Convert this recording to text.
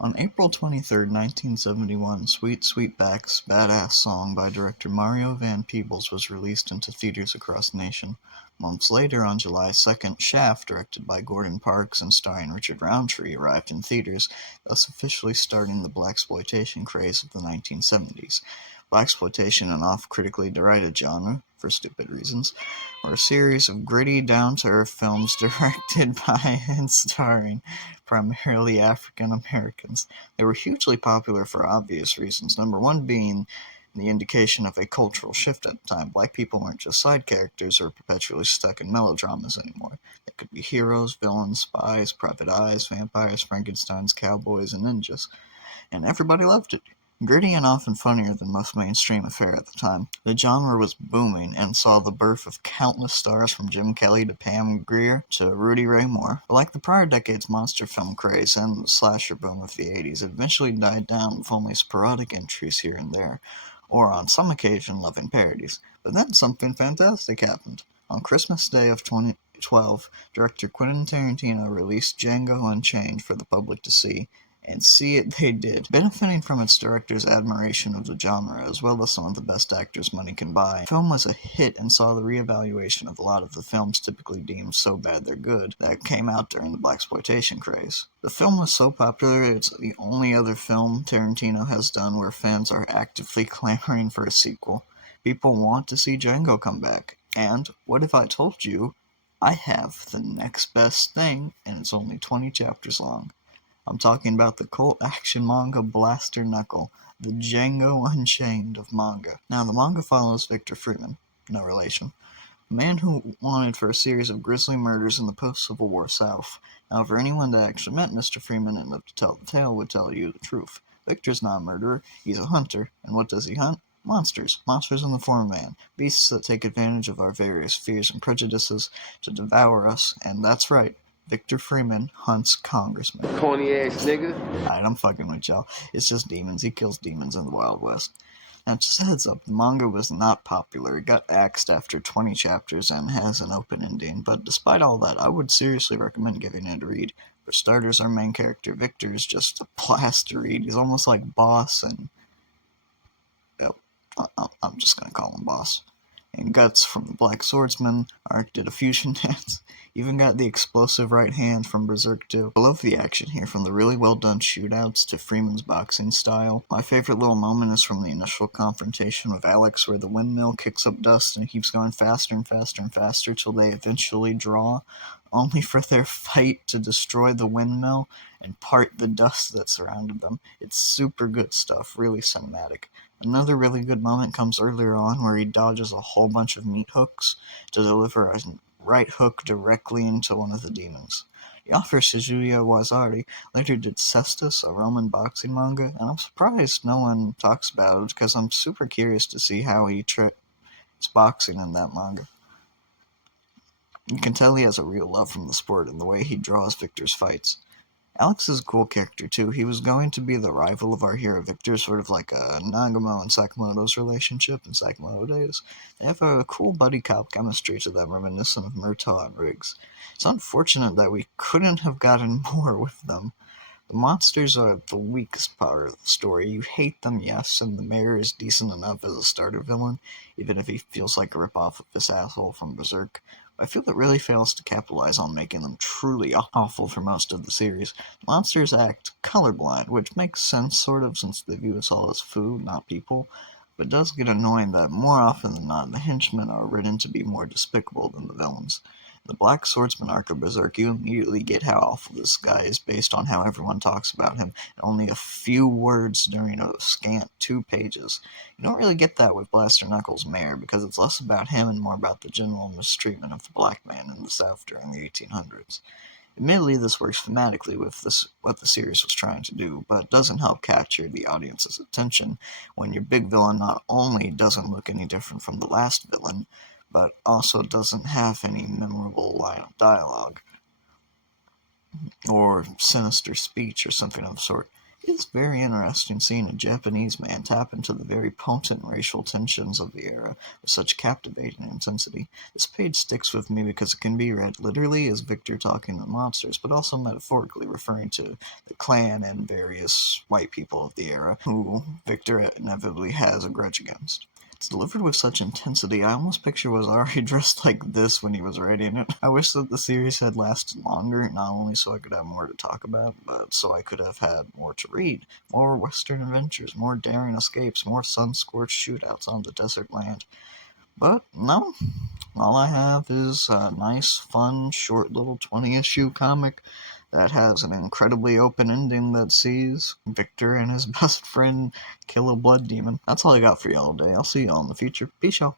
On April 23, 1971, Sweet Sweetback's Badass Song by director Mario Van Peebles was released into theaters across the nation. Months later, on July 2nd, Shaft, directed by Gordon Parks and starring Richard Roundtree, arrived in theaters, thus officially starting the blaxploitation craze of the 1970s. Blaxploitation, an oft-critically derided genre, for stupid reasons, were a series of gritty, down-to-earth films directed by and starring primarily African Americans. They were hugely popular for obvious reasons, number one being the indication of a cultural shift at the time. Black people weren't just side characters or perpetually stuck in melodramas anymore. They could be heroes, villains, spies, private eyes, vampires, Frankensteins, cowboys, and ninjas. And everybody loved it. Gritty and often funnier than most mainstream affair at the time, the genre was booming and saw the birth of countless stars from Jim Kelly to Pam Grier to Rudy Ray Moore. But like the prior decade's monster film craze and the slasher boom of the 80s, it eventually died down with only sporadic entries here and there, or on some occasion loving parodies. But then something fantastic happened. On Christmas Day of 2012, director Quentin Tarantino released Django Unchained for the public to see, and see it they did. Benefiting from its director's admiration of the genre, as well as some of the best actors money can buy, the film was a hit and saw the re-evaluation of a lot of the films typically deemed so bad they're good that came out during the blaxploitation craze. The film was so popular it's the only other film Tarantino has done where fans are actively clamoring for a sequel. People want to see Django come back. And what if I told you I have the next best thing and it's only 20 chapters long? I'm talking about the cult action manga Blaster Knuckle, the Django Unchained of manga. Now, the manga follows Victor Freeman, no relation, a man who wanted for a series of grisly murders in the post-Civil War South. However, anyone that actually met Mr. Freeman and lived to tell the tale would tell you the truth. Victor's not a murderer, he's a hunter, and what does he hunt? Monsters. Monsters in the form of man. Beasts that take advantage of our various fears and prejudices to devour us, and that's right, Victor Freeman hunts congressmen. Corny ass nigga. Alright, I'm fucking with y'all. It's just demons. He kills demons in the Wild West. Now, just a heads up, the manga was not popular. It got axed after 20 chapters and has an open ending, but despite all that, I would seriously recommend giving it a read. For starters, our main character, Victor, is just a blast to read. He's almost like Boss and... Yep, I'm just gonna call him Boss. And Guts from the Black Swordsman arc did a fusion dance. Even got the explosive right hand from Berserk 2. I love the action here, from the really well done shootouts to Freeman's boxing style. My favorite little moment is from the initial confrontation with Alex, where the windmill kicks up dust and keeps going faster and faster and faster till they eventually draw, only for their fight to destroy the windmill and part the dust that surrounded them. It's super good stuff, really cinematic. Another really good moment comes earlier on where he dodges a whole bunch of meat hooks to deliver a right hook directly into one of the demons. The author Shizuya Wazari later did Cestus, a Roman boxing manga, and I'm surprised no one talks about it because I'm super curious to see how he treats boxing in that manga. You can tell he has a real love from the sport in the way he draws Victor's fights. Alex is a cool character too. He was going to be the rival of our hero Victor, sort of like a Nagamo and Sakamoto's relationship in Sakamoto days. They have a cool buddy cop chemistry to them, reminiscent of Murtaugh and Riggs. It's unfortunate that we couldn't have gotten more with them. The monsters are the weakest part of the story. You hate them, yes, and the mayor is decent enough as a starter villain, even if he feels like a ripoff of this asshole from Berserk. I feel it really fails to capitalize on making them truly awful for most of the series. Monsters act colorblind, which makes sense sort of since they view us all as food, not people, but it does get annoying that more often than not the henchmen are written to be more despicable than the villains. In the Black Swordsman arc of Berserk, you immediately get how awful this guy is based on how everyone talks about him, and only a few words during a scant 2 pages. You don't really get that with Blaster Knuckle's mayor, because it's less about him and more about the general mistreatment of the black man in the South during the 1800s. Admittedly, this works thematically with what the series was trying to do, but doesn't help capture the audience's attention when your big villain not only doesn't look any different from the last villain, but also doesn't have any memorable line of dialogue or sinister speech or something of the sort. It's very interesting seeing a Japanese man tap into the very potent racial tensions of the era with such captivating intensity. This page sticks with me because it can be read literally as Victor talking to monsters, but also metaphorically referring to the clan and various white people of the era who Victor inevitably has a grudge against. It's delivered with such intensity, I almost picture was already dressed like this when he was writing it. I wish that the series had lasted longer, not only so I could have more to talk about, but so I could have had more to read. More Western adventures, more daring escapes, more sun-scorched shootouts on the desert land. But no, all I have is a nice, fun, short little 20-issue comic that has an incredibly open ending that sees Victor and his best friend kill a blood demon. That's all I got for y'all today. I'll see y'all in the future. Peace out.